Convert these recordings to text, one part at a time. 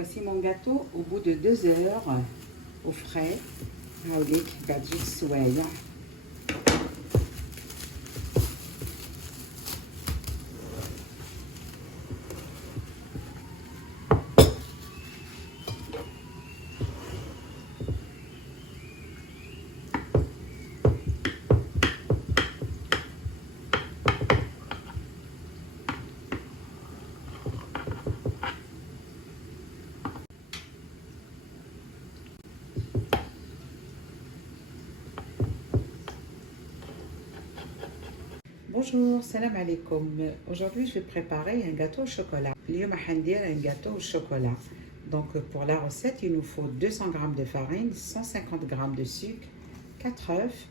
Voici mon gâteau au bout de 2 heures au frais. هاوليك بعد 2 سوايع. Bonjour, salam alaikum. Aujourd'hui, je vais préparer un gâteau au chocolat. اليوم حندير un gâteau au chocolat. Donc, pour la recette, il nous faut 200 g de farine, 150 g de sucre, 4 œufs,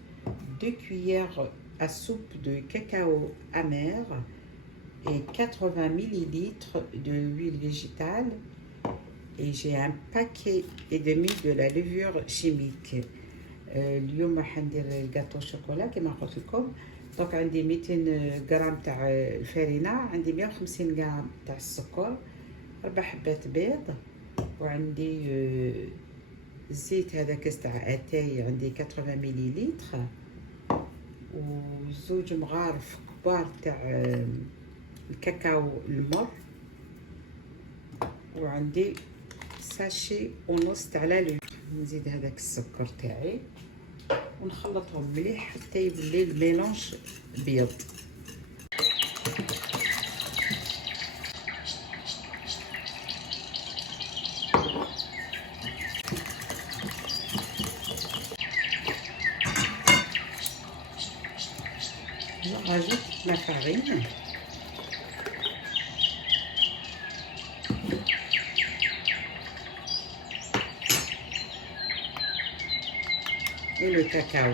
2 cuillères à soupe de cacao amer et 80 ml d'huile végétale. Et j'ai un paquet et demi de la levure chimique. اليوم حندير الجاتو شوكولا كما قلت لكم. دونك عندي 200 غرام تاع الفرينه، عندي 150 غرام تاع السكر، 4 حبات بيض، وعندي الزيت هذا كاس تاع اتاي عندي 80 مليلتر، وزوج مغارف كبار تاع الكاكاو المر، وعندي ساشي ونص تاع لا. نزيد هذاك السكر تاعي ونخلطهم مليح حتى يولي الميلونج بيض. نراجع لا فارين et le cacao.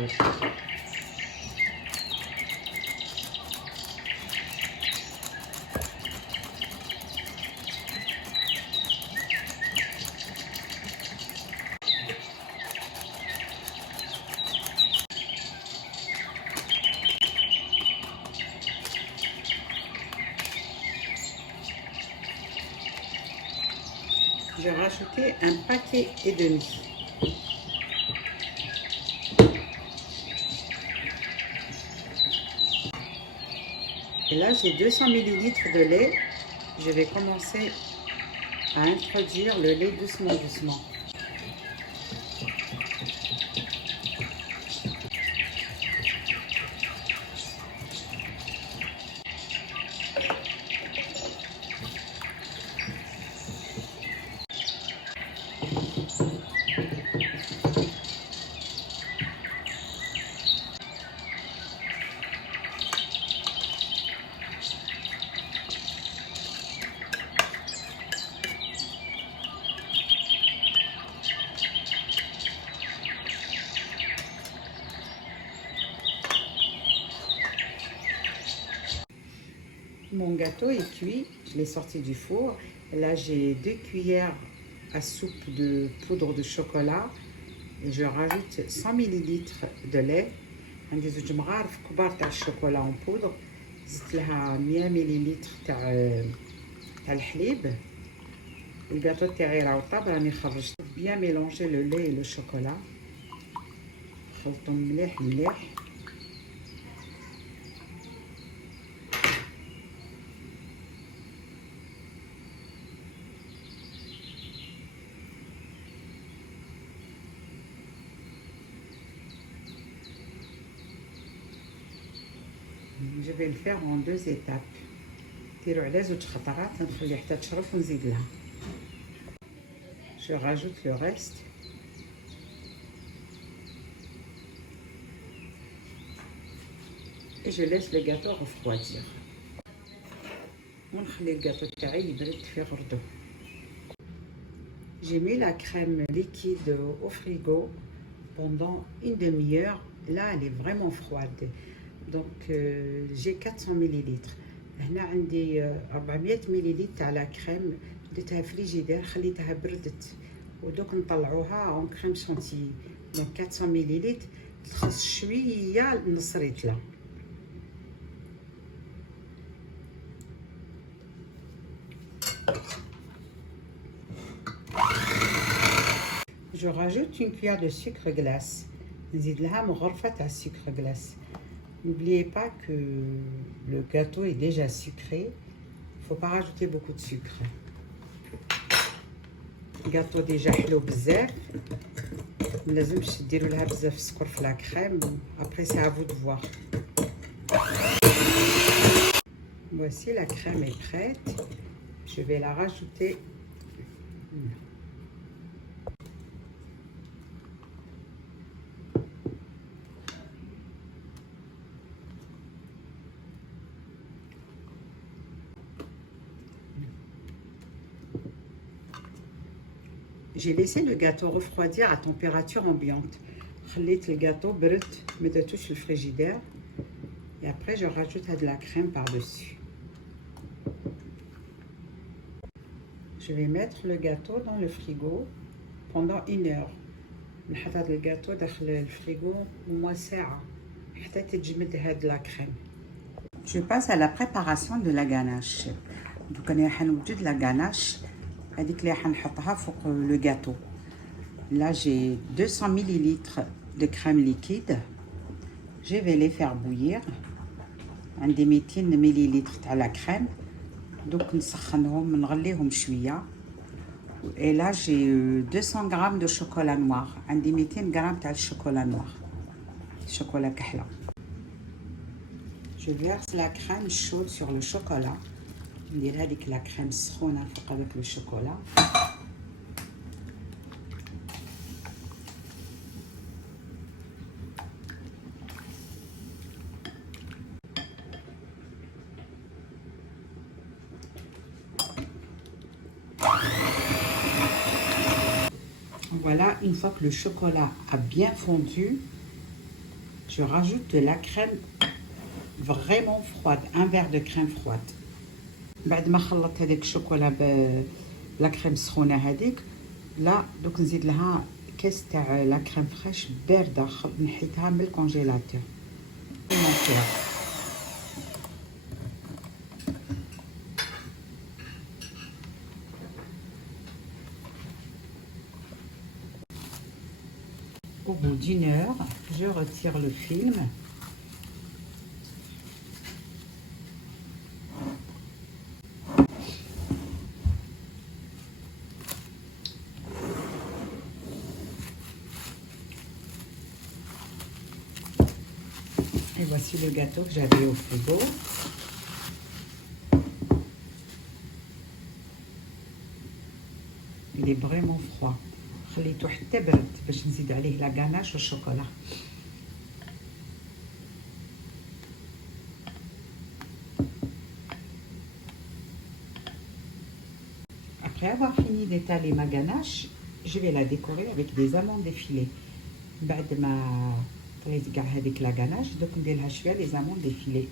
Je vais rajouter un paquet et demi. Et là, j'ai 200 ml de lait. Je vais commencer à introduire le lait doucement, doucement. Mon gâteau est cuit, je l'ai sorti du four. Là, j'ai 2 cuillères à soupe de poudre de chocolat et je rajoute 100 ml de lait. عندي زوج مغارف كبار تاع الشوكولا en poudre. زدت لها 100 ملل تاع الحليب. الجاتو تاعي راهو طاب، راني خرجت بيان ميلونجي لو لي لو شوكولا، خلطهم مليح مليح. Je vais le faire en 2 étapes. ديروا على 2 خطرات، نخلي حتى تشرف ونزيد لها. Je rajoute le reste. Et je laisse le gâteau refroidir. ونخلي الجاتو تاعي يبرد في غردو. J'ai mis la crème liquide au frigo pendant une demi-heure. Là, elle est vraiment froide. Donc, j'ai 400 ml. هنا عندي 400 ملل تاع لا كريم درتها في الفريجيدير، خليتها بردت ودوك نطلعوها اون كريم شونتيي. دونك 400 ملل تخص شويه نص ريتله. Je rajoute une cuillère de sucre glace. نزيد لها مغرفة تاع sucre glace. N'oubliez pas que le gâteau est déjà sucré. Il ne faut pas rajouter beaucoup de sucre. Gâteau déjà حلو بزاف. ما لازمش ديروا لها بزاف السكر في لا كريم. Après c'est à vous de voir. Voici la crème est prête. Je vais la rajouter. J'ai laissé le gâteau refroidir à température ambiante. خليت الجاتو برد ما درتوش في الفريجيدير. Et après je rajoute de la crème par-dessus. Je vais mettre le gâteau dans le frigo pendant 1 heure. نحط هذا الجاتو داخل الفريغو au moins ساعة حتى تتجمد هاد la crème. Je passe à la préparation de la ganache. Donc أنا حنوجد la ganache هذيك اللي حنحطها فوق le gâteau. Là j'ai 200 ml de crème liquide. Je vais les faire bouillir. عندي 200 ملل تاع la crème. Donc نسخنهم نغليهم شوية. Et là j'ai 200 g de chocolat noir. عندي 200 g تاع الشوكولا noir. chocolat كحلة. Je verse la crème chaude sur le chocolat. ندير هذيك la crème سخونة فوق هذاك le chocolat. Voilà, une fois que le chocolat a bien fondu, je rajoute de la crème vraiment froide, un verre de crème froide. بعد ما خلطت هذيك الشوكولا بلا كريم سخونه هذيك لا دوك نزيد لها كاس تاع لا كريم فريش بارده نحيتها من الكونجيلاتور. Au bout d'1 heure, je retire le film. Et voici le gâteau que j'avais au frigo. Il est vraiment froid. خليته حتى برد باش نزيد عليه لا غاناش والشوكولا. Après avoir fini d'étaler ma ganache, je vais la décorer avec des amandes effilées. بعد ما طريت كاع هذيك لا غاناش دوك ندير لها شويه لي زاموند effilées.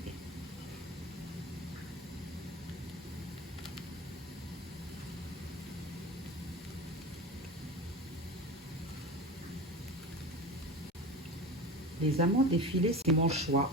Les amandes effilées, c'est mon choix.